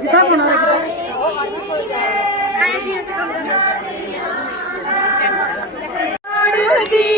I'm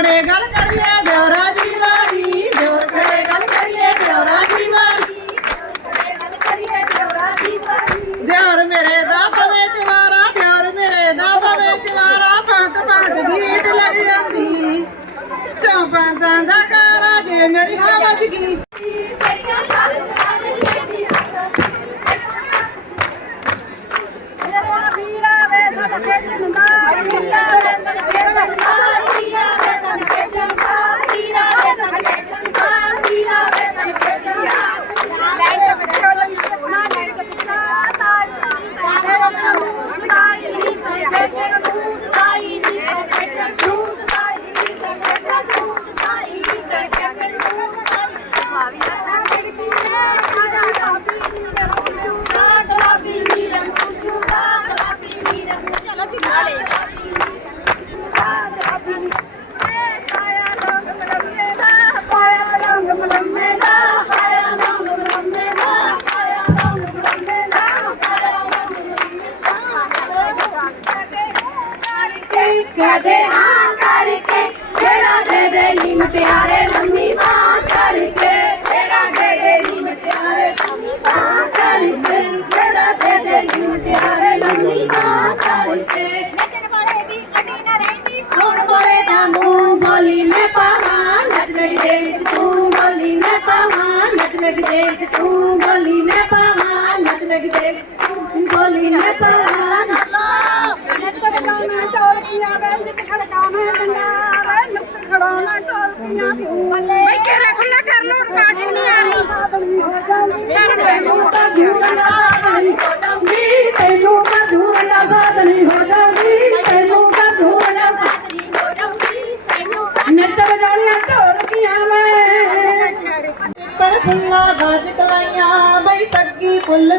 day ગલ કરીએ જોરાજી વાહી જોર ખડે ગલ કરીએ જોરાજી વાહી ગલ કરીએ જોરાજી વાહી ધ્યાર મેરે દા ભવે ચારા ધ્યાર મેરે દા ભવે ચારા પાંચ પાદ દીટ લગ જતી ચાપાં તાં દા ગારા જે મેરી હાવજ ગઈ તેરિયા સાથ કરા દે લેવી હર મેરો વીરા વે સબ ખેત નુ ના नीम प्यारे लम्मी बा करके केड़ा दे दे नीम प्यारे लम्मी बा करके केड़ा दे दे नीम प्यारे लम्मी बा करके देख तू बोली में पावा नच लग देख तू बोली में पावा सगी फुल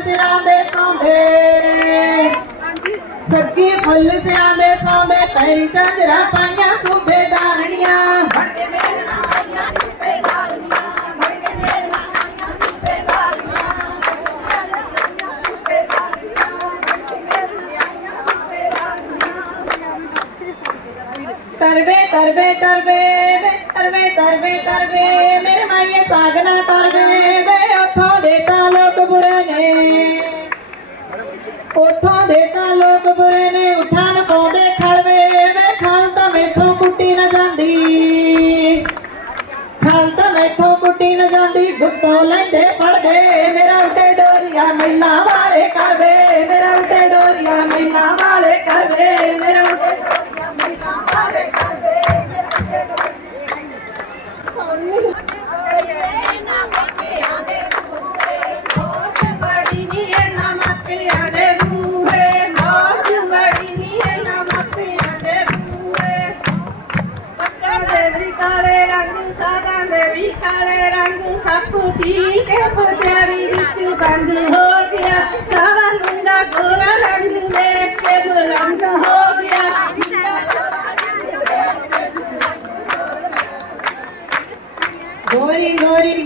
सिरा दे सौदे पैरी झांजरा पाइया सूबेदारणिया तरवे तरवे तरवे तरवे तरवे तरवे मेरे माइये सागना तरवे ਨਾ ਜਾਂਦੀ ਗੁੱਤੋਂ ਲੈਂਦੇ ਪੜਦੇ ਮੇਰਾ ਉਲਟੇ ਡੋਰੀਆ ਮੈਨਾ ਵਾਲੇ ਕਰਵੇ ਮੇਰਾ ਉਲਟੇ ਡੋਰੀਆ ਮੈਨਾ ਵਾਲੇ